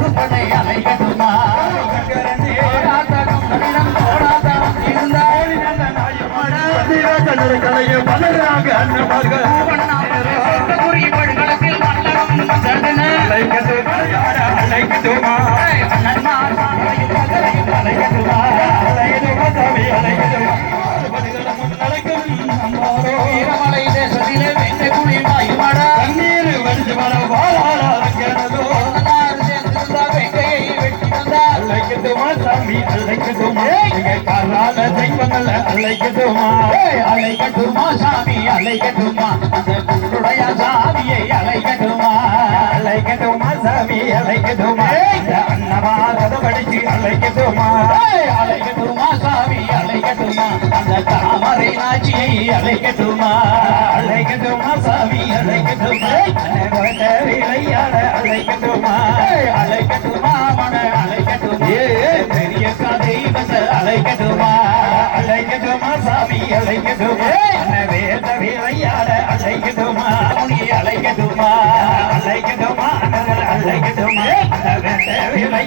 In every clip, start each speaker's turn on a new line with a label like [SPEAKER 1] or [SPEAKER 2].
[SPEAKER 1] ರೂಪಾಯಿ அலைக்கட்டுமா?
[SPEAKER 2] அலைக்கட்டுமா சாமி அலைக்கட்டுமா?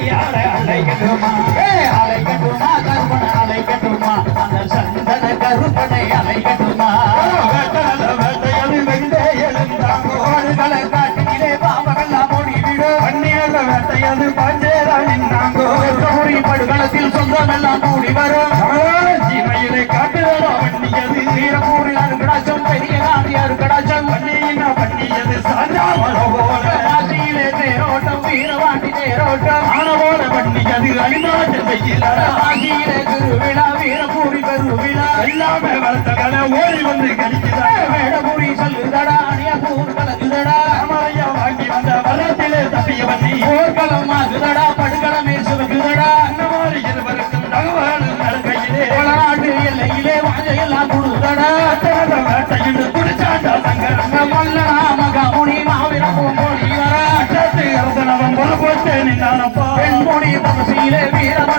[SPEAKER 1] 呀来呀来个
[SPEAKER 2] 酒啊 வீர
[SPEAKER 1] திருவிழா வீரபூரி பெருவிழா
[SPEAKER 2] எல்லாமே வளர்த்த கலை ஓடி வந்து கடிக்குதா
[SPEAKER 1] வேடபூரி சொல்லுதடா அணியபூர் கலகுதடா
[SPEAKER 2] அமரையா வாங்கி வந்த வளத்திலே தப்பிய வண்டி
[SPEAKER 1] போர்க்களம் ஆகுதடா படுகளமே சுருகுதடா
[SPEAKER 2] இந்த மாதிரி இருவருக்கும் தகவல் நடக்கையிலே
[SPEAKER 1] நாட்டு எல்லையிலே வாழையெல்லாம் கொடுதடா
[SPEAKER 2] வேட்டையில் குடிச்சாண்டா சங்கரங்க
[SPEAKER 1] மல்லனா மகமுனி மாவீரம் பூங்கோடி வரா
[SPEAKER 2] அரசனவன் பொறுப்பு நின்னானப்பா
[SPEAKER 1] பெண்மொழி பகுதியிலே வீரமா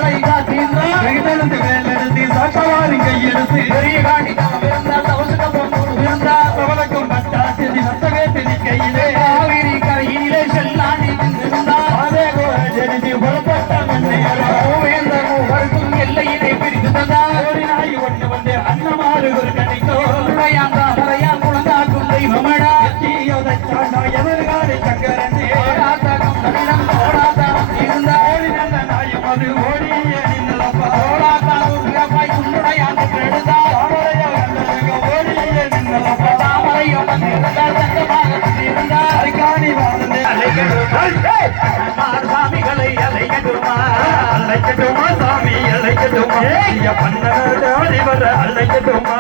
[SPEAKER 1] பண்ண அறிவர
[SPEAKER 2] அன்னைக்கு பெருமா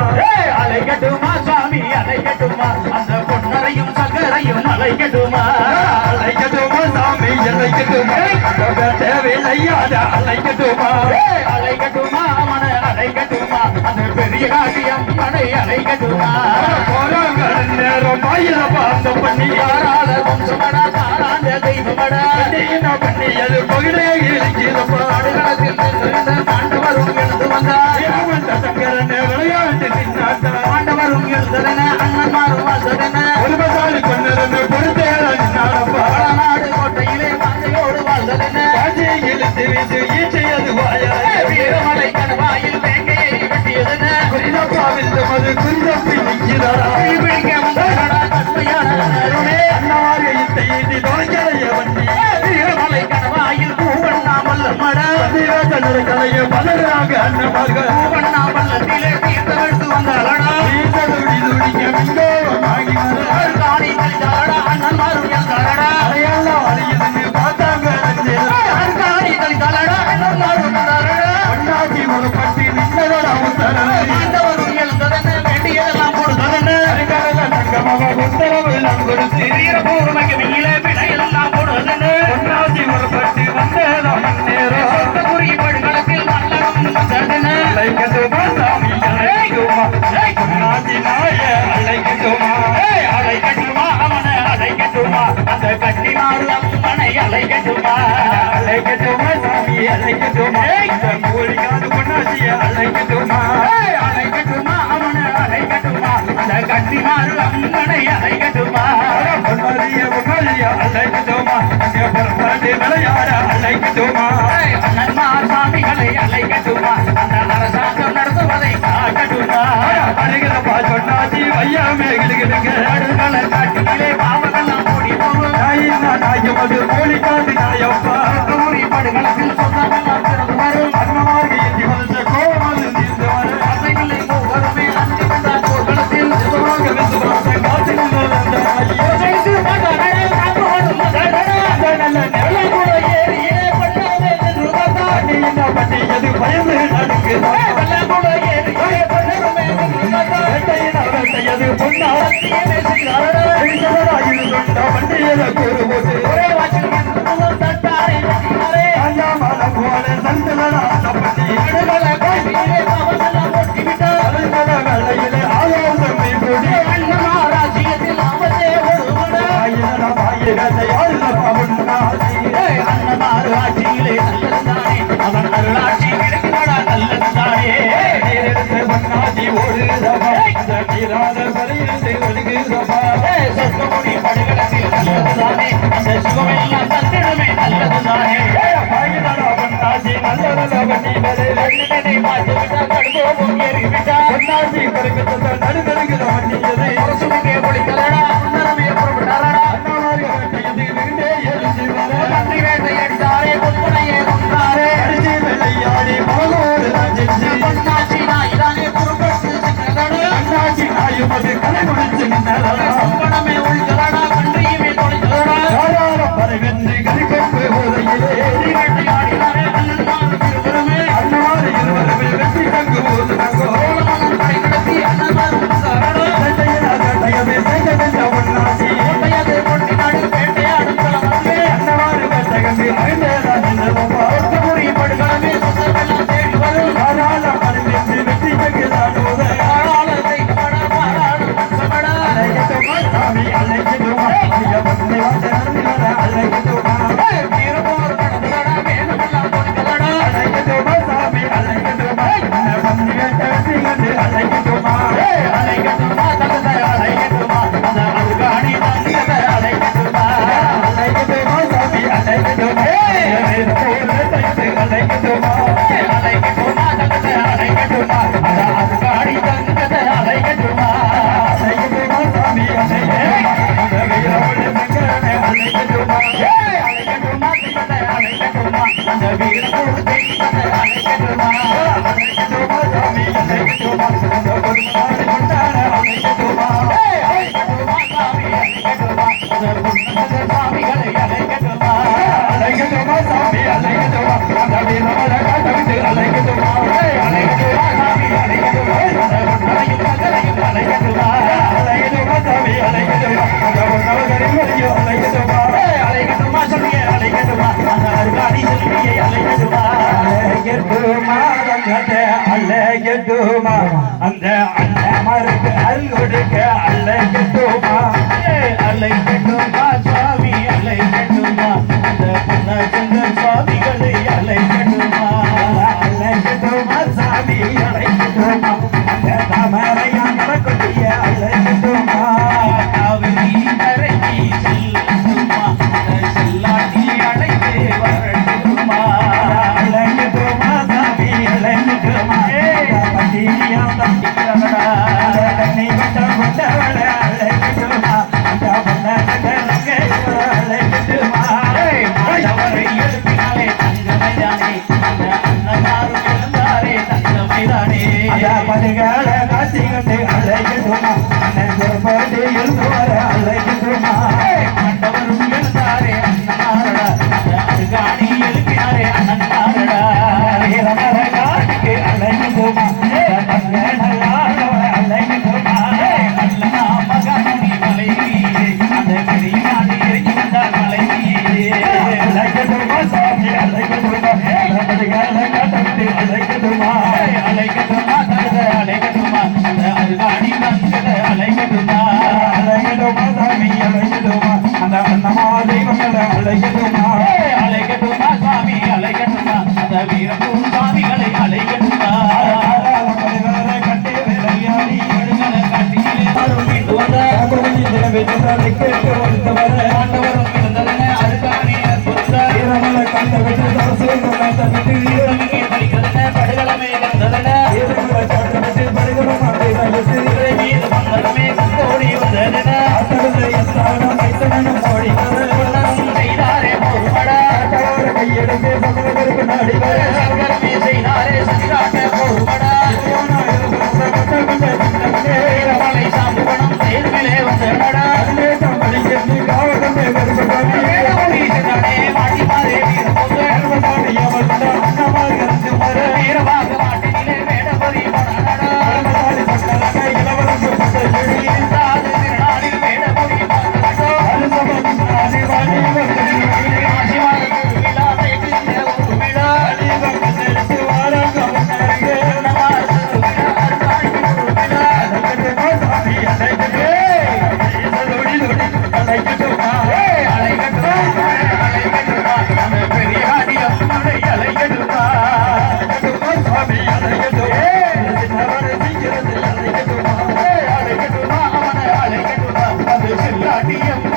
[SPEAKER 2] பலராக
[SPEAKER 1] அண்ணமார்கள் வண்ணாமல்லே தீர்த்தவிழ்த்து வந்தாளடா
[SPEAKER 2] தீர்த்தது விடுவிக்க விண்டோமாகி வந்தாள்
[SPEAKER 1] காணி தலிதாளடா அண்ணன் மாறும் என்றாளடா
[SPEAKER 2] அதையெல்லாம் வழியுதுன்னு பார்த்தாங்க
[SPEAKER 1] காணி தலிதாளடா அண்ணன் மாறும் என்றாளடா
[SPEAKER 2] அண்ணாச்சி ஒரு பட்டி நின்னதோட அவசரம்
[SPEAKER 1] ஆண்டவரும் எழுந்ததன வேண்டியதெல்லாம் கொடுத்ததன
[SPEAKER 2] அருங்கடல தங்கமாக உத்தரவு நாம் கொடுத்து
[SPEAKER 1] வீரபூர்மைக்கு மீள விடையெல்லாம் கொடுத்ததன
[SPEAKER 2] அண்ணாச்சி ஒரு பட்டி வந்ததோ
[SPEAKER 1] நேரம்
[SPEAKER 2] அழைக்கட்டும் அழைக்க கூலியாது பொன்னாசிய அழைக்கட்டும் நடுநடுக்கு வண்டியது அரசு முடிய
[SPEAKER 1] முடிக்க I'm எதுமா அந்த அண்ண எதுமா? அந்த
[SPEAKER 2] அண்ண மருக்கு அல் கொடுக்க
[SPEAKER 1] அழைக்கிறோம் காட்டியம்